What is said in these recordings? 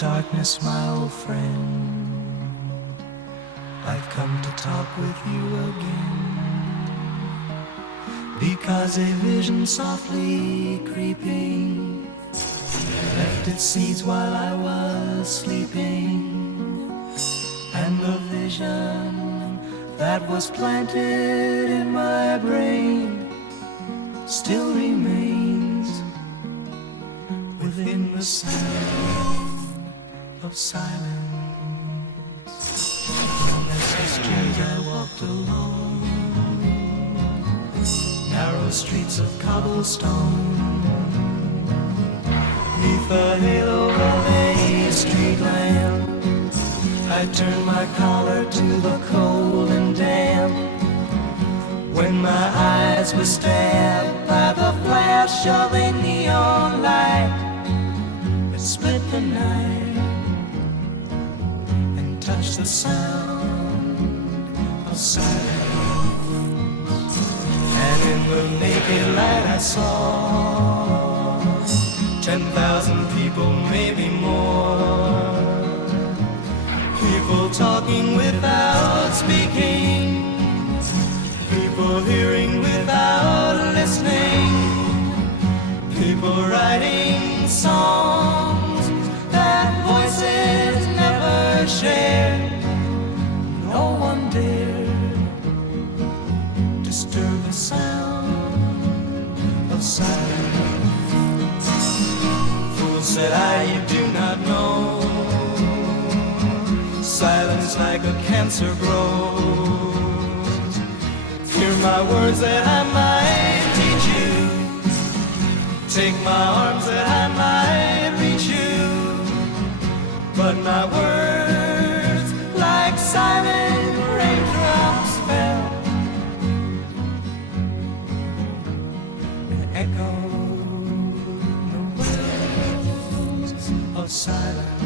darkness, my old friend, I've come to talk with you again, because a vision softly creeping left its seeds while I was sleeping, and the vision that was planted in my brain still remains within the sound of silence. As yesterday I walked alone, narrow streets of cobblestone, neath the halo of a street lamp, I turned my collar to the cold and damp, when my eyes were stabbed by the flash of a neon light that split the night and touched the sound of silence. And in the naked light I saw 10,000 people, maybe more, people talking without speaking, people hearing without listening, people writing songs that voices never shared. No one dared disturb the sound of silence. Fool, said I, you do not know, silence like a cancer grows. Hear my words that I might teach you, take my arms that I might reach you, but my words like silent raindrops fell and echoed the wells of silence.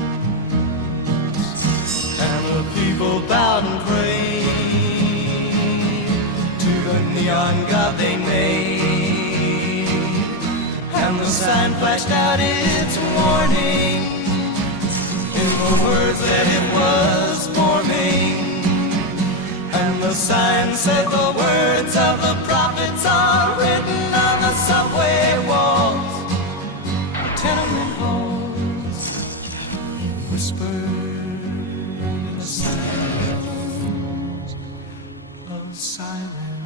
And the people bowed and prayed to the neon god they made, and the sign flashed out its warning in the words that it was forming, and the sign said the words of the prophets are written on the subway walls, tenement halls, whispered in the sounds of silence.